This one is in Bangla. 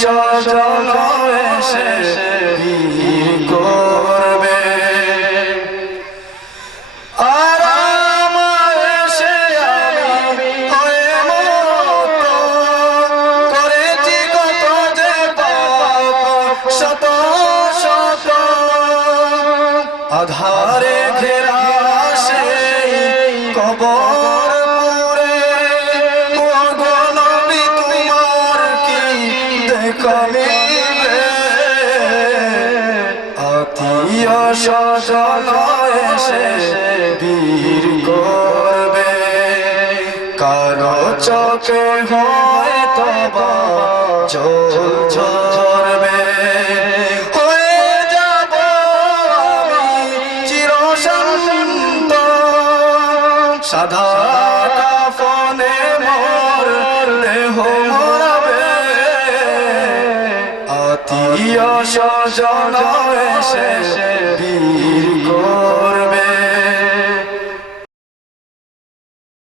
স্বজন এসে করবে করেছি কত শত আধারে ঘেরা সেই কবর। মিলবে আত্মীয় স্বজন এসে বীর করবে। কারও চোখে হয়তো বা চোখ ঝরবে। হয়ে যাব আমি আত্মীয় স্বজন এসে বীর